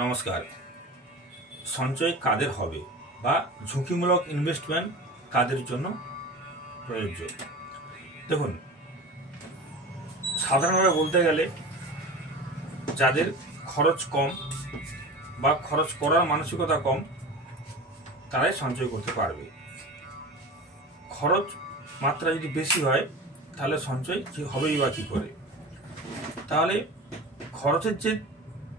নমস্কার। সঞ্চয় কাদের হবে বা ঝুঁকিমূলক ইনভেস্টমেন্ট কাদের জন্য প্রযোজ্য? দেখুন, সাধারণভাবে বলতে গেলে যাদের খরচ কম বা খরচ করার মানসিকতা কম তারাই সঞ্চয় করতে পারবে। খরচ মাত্রা যদি বেশি হয় তাহলে সঞ্চয় হবেই বা কী করে? তাহলে খরচের যে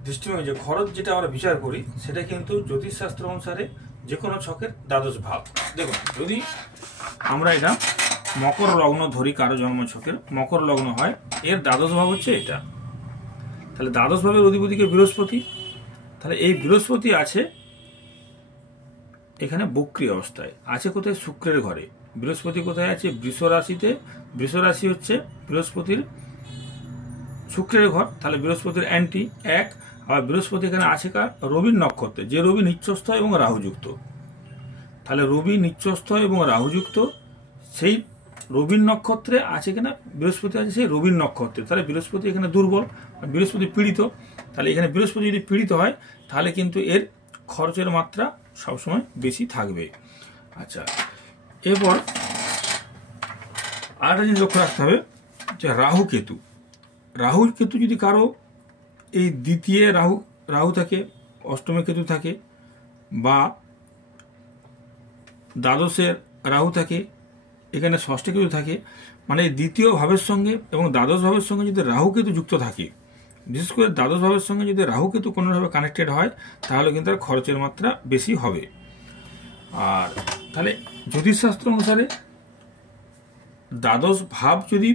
দৃষ্টিভঙ্গি, যে খরচ যেটা আমরা বিচার করি সেটা কিন্তু জ্যোতিষশাস্ত্র অনুসারে যে কোনো ছকের দ্বাদশ ভাব। দেখুন, যদি আমরা এটা মকর লগ্ন ধরি, কারো জন্ম ছকের মকর লগ্ন হয়, এর দ্বাদশ ভাব হচ্ছে এটা। তাহলে দ্বাদশ ভাবের অধিপতিকে বৃহস্পতি, তাহলে এই বৃহস্পতি আছে এখানে বক্রী অবস্থায়, আছে কোথায়? শুক্রের ঘরে। বৃহস্পতি কোথায় আছে? বৃষ রাশিতে। বৃষ রাশি হচ্ছে বৃহস্পতির শুক্রের ঘর, তাহলে বৃহস্পতির অ্যান্টি এক। আবার বৃহস্পতি এখানে আছে কার? রবির নক্ষত্রে, যে রবি নিচ্চস্থ এবং রাহুযুক্ত। তাহলে রবি নিচ্চস্থ এবং রাহুযুক্ত, সেই রবির নক্ষত্রে আছে কিনা? বৃহস্পতি আছে সেই রবির নক্ষত্রে। তাহলে বৃহস্পতি এখানে দুর্বল, বৃহস্পতি পীড়িত। তাহলে এখানে বৃহস্পতি যদি পীড়িত হয় তাহলে কিন্তু এর খরচের মাত্রা সবসময় বেশি থাকবে। আচ্ছা, এরপর আরেকটা জিনিস লক্ষ্য রাখতে হবে যে রাহু কেতু। রাহু কেতু যদি কারো এই দ্বিতীয় রাহু থাকে, অষ্টমে কেতু থাকে, বা দ্বাদশের রাহু থাকে, এখানে ষষ্ঠে কেতু থাকে, মানে দ্বিতীয় ভাবের সঙ্গে এবং দ্বাদশ ভাবের সঙ্গে যদি রাহু কেতু যুক্ত থাকে, বিশেষ করে দ্বাদশ ভাবের সঙ্গে যদি রাহু কেতু কোনোভাবে কানেক্টেড হয় তাহলে কিন্তু তার খরচের মাত্রা বেশি হবে। আর তাহলে জ্যোতিষশাস্ত্র অনুসারে দ্বাদশ ভাব যদি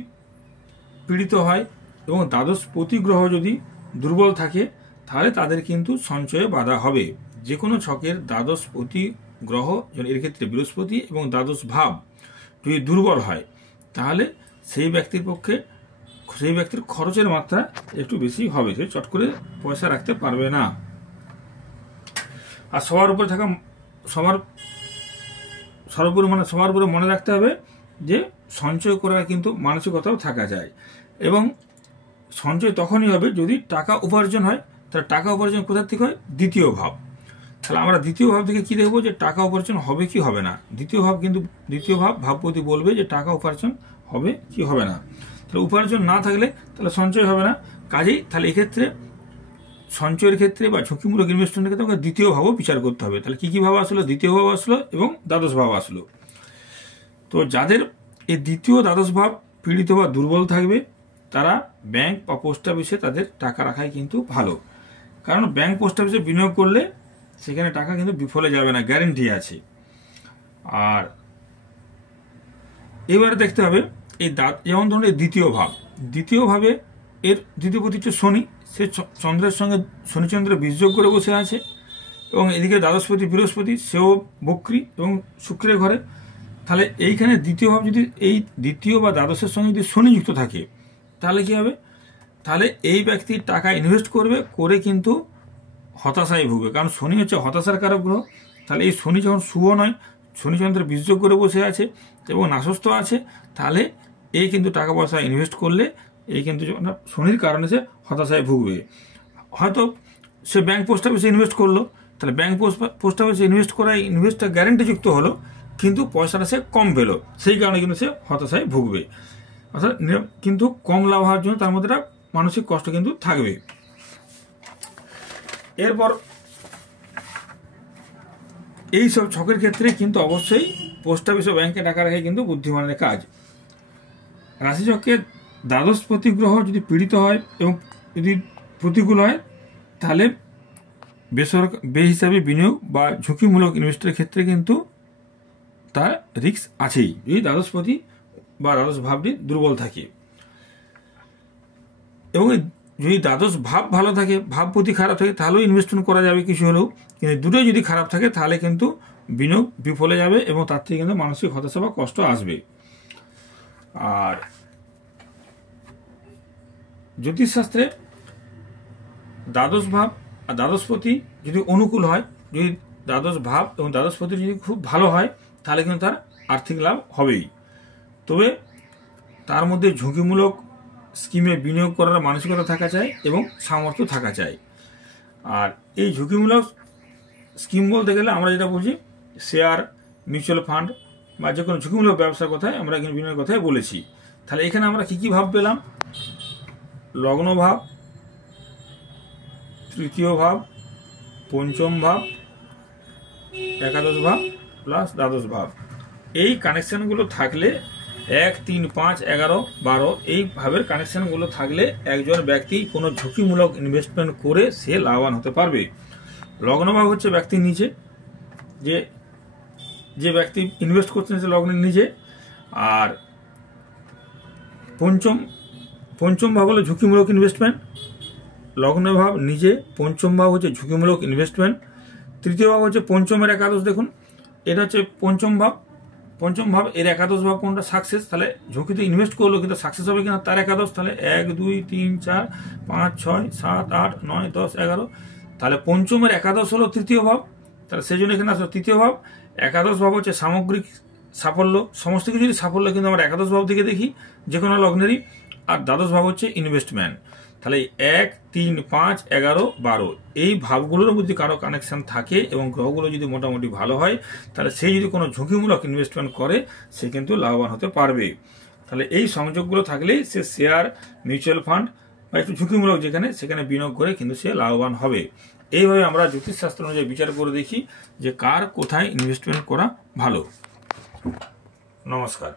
পীড়িত হয় এবং দ্বাদশ প্রতিগ্রহ যদি দুর্বল থাকে তাহলে তাদের কিন্তু সঞ্চয়ে বাধা হবে। যে কোনো ছকের দ্বাদশ প্রতিগ্রহ, এর ক্ষেত্রে বৃহস্পতি, এবং দ্বাদশ ভাব যদি দুর্বল হয় তাহলে সেই ব্যক্তির খরচের মাত্রা একটু বেশি হবে, সে চট করে পয়সা রাখতে পারবে না। আর সবার উপরে মনে রাখতে হবে যে সঞ্চয় করার কিন্তু মানসিকতাও থাকা যায়, এবং সঞ্চয় তখনই হবে যদি টাকা উপার্জন হয়। তাহলে টাকা উপার্জন কোথা থেকে হয়? দ্বিতীয় ভাব। তাহলে আমরা দ্বিতীয় ভাব থেকে কি দেখবো যে টাকা উপার্জন হবে কি হবে না। দ্বিতীয় ভাব ভাবপতি বলবে যে টাকা উপার্জন হবে কি হবে না। তাহলে উপার্জন না থাকলে তাহলে সঞ্চয় হবে না। কাজেই তাহলে এক্ষেত্রে সঞ্চয়ের ক্ষেত্রে বা ঝুঁকিমূলক ইনভেস্টমেন্টের ক্ষেত্রে আমাকে দ্বিতীয় ভাবও বিচার করতে হবে। তাহলে কি ভাব আসলো? দ্বিতীয় ভাব আসলো এবং দ্বাদশ ভাব আসলো। তো যাদের এই দ্বিতীয় দ্বাদশ ভাব পীড়িত বা দুর্বল থাকবে তারা ব্যাংক বা পোস্ট অফিসে তাদের টাকা রাখাই কিন্তু ভালো। কারণ ব্যাংক পোস্ট অফিসে বিনিয়োগ করলে সেখানে টাকা কিন্তু বিফলে যাবে না, গ্যারেন্টি আছে। আর এবারে দেখতে হবে যেমন ধরুন এই দ্বিতীয় ভাবে এর দ্বিতীয়পতি হচ্ছে শনি, সে চন্দ্রের সঙ্গে শনিচন্দ্রের বীজযোগ করে বসে আছে, এবং এদিকে দ্বাদশপতি বৃহস্পতি, সেও বক্রী এবং শুক্রের ঘরে। তাহলে এইখানে দ্বিতীয় ভাব যদি এই দ্বিতীয় বা দ্বাদশের সঙ্গে যদি শনি যুক্ত থাকে তাহলে কি হবে? তাহলে এই ব্যক্তি টাকা ইনভেস্ট করে কিন্তু হতাশায় ভুগবে, কারণ শনি হচ্ছে হতাশার কারক গ্রহ। তাহলে এই শনি যখন শুভ নয়, শনিচন্দ্রের বীজযোগ করে বসে আছে এবং নাশস্থ আছে, তাহলে এই কিন্তু টাকা পয়সা ইনভেস্ট করলে এই কিন্তু শনির কারণে সে হতাশায় ভুগবে। হয়তো সে ব্যাংক পোস্ট অফিসে ইনভেস্ট করলো, তাহলে ব্যাংক পোস্ট অফিসে ইনভেস্ট করা ইনভেস্টটা গ্যারেন্টিযুক্ত হলো, কিন্তু পয়সাটা সে কম পেলো, সেই কারণে কিন্তু সে হতাশায় ভুগবে। অর্থাৎ কিন্তু কম লাভ হওয়ার জন্য তার মধ্যে মানসিক কষ্ট কিন্তু থাকবে। এরপর এইসব ছকের ক্ষেত্রে কিন্তু অবশ্যই পোস্ট অফিস ও ব্যাংকে টাকা রাখা কিন্তু বুদ্ধিমানের কাজ। রাশিচক্রের দ্বাদশ প্রতিগ্রহ যদি পীড়িত হয় এবং যদি প্রতিকূল হয় তাহলে বেহিসাবি বিনিয়োগ বা ঝুঁকিমূলক ইনভেস্টের ক্ষেত্রে কিন্তু তার রিস্ক আছেই, যদি দ্বাদশপতি বা দ্বাদশ ভাবটি দুর্বল থাকে। এবং যদি দ্বাদশ ভাব ভালো থাকে, ভাবপতি খারাপ থাকে, তাহলেও ইনভেস্টমেন্ট করা যাবে কিছু হলেও, কিন্তু দুটোই যদি খারাপ থাকে তাহলে কিন্তু বিনিয়োগ বিফলে যাবে এবং তার থেকে কিন্তু মানসিক হতাশা বা কষ্ট আসবে। আর জ্যোতিষশাস্ত্রে দ্বাদশ ভাব আর দ্বাদশপতি যদি অনুকূল হয়, যদি দ্বাদশ ভাব এবং দ্বাদশপতি যদি খুব ভালো হয় তাহলে কিন্তু তার আর্থিক লাভ হবেই। তবে তার মধ্যে ঝুঁকিমূলক স্কিমে বিনিয়োগ করার মানসিকতা থাকা চাই এবং সামর্থ্য থাকা চাই। আর এই ঝুঁকিমূলক স্কিম বলতে গেলে আমরা যেটা বুঝি শেয়ার, মিউচুয়াল ফান্ড বা যে কোনো ঝুঁকিমূলক ব্যবসার কথায় আমরা এখানে বিনিয়োগের কথাই বলেছি। তাহলে এখানে আমরা কি কি ভাব পেলাম? লগ্ন ভাব, তৃতীয় ভাব, পঞ্চম ভাব, একাদশ ভাব প্লাস দ্বাদশ ভাব। এই কানেকশানগুলো থাকলে 1, 3, 5, 11, 12 এই ভাবের কানেকশানগুলো থাকলে একজন ব্যক্তি কোনো ঝুঁকিমূলক ইনভেস্টমেন্ট করে সে লাভবান হতে পারবে। লগ্নভাব হচ্ছে ব্যক্তির নিচে, যে ব্যক্তি ইনভেস্ট করছেন সে লগ্নের নিচে। আর পঞ্চম ভাব হলো ঝুঁকিমূলক ইনভেস্টমেন্ট, লগ্ন ভাব নিজে, পঞ্চম ভাব হচ্ছে ঝুঁকিমূলক ইনভেস্টমেন্ট। তৃতীয় ভাব হচ্ছে পঞ্চমের একাদশ, দেখুন এটা হচ্ছে পঞ্চম ভাব এর একাদশ ভাব কোনটা? সাকসেস। তাহলে ঝুঁকিতে ইনভেস্ট করলো কিন্তু সাকসেস হবে কিনা তার একাদশ। তাহলে 1, 2, 3, 4, 5, 6, 7, 8, 9, 10, 11। তাহলে পঞ্চমের একাদশ হলো তৃতীয় ভাব। তাহলে সেই জন্য এখানে আসলো তৃতীয় ভাব। একাদশ ভাব হচ্ছে সামগ্রিক সাফল্য, সমস্ত কিছু যদি সাফল্য কিন্তু আমরা একাদশ ভাব থেকে দেখি যে কোনো লগ্নেরই। আর দ্বাদশ ভাব হচ্ছে ইনভেস্টমেন্ট। তাহলে 1, 3, 5, 11, 12 এই ভাবগুলোর মধ্যে কারো কানেকশন থাকে এবং গ্রহগুলো যদি মোটামুটি ভালো হয় তাহলে সে যদি কোনো ঝুঁকিমূলক ইনভেস্টমেন্ট করে সে কিন্তু লাভবান হতে পারবে। তাহলে এই সংযোগগুলো থাকলেই সে শেয়ার, মিউচুয়াল ফান্ড বা একটু ঝুঁকিমূলক সেখানে বিনিয়োগ করে কিন্তু সে লাভবান হবে। এইভাবে আমরা জ্যোতিষশাস্ত্র অনুযায়ী বিচার করে দেখি যে কার কোথায় ইনভেস্টমেন্ট করা ভালো। নমস্কার।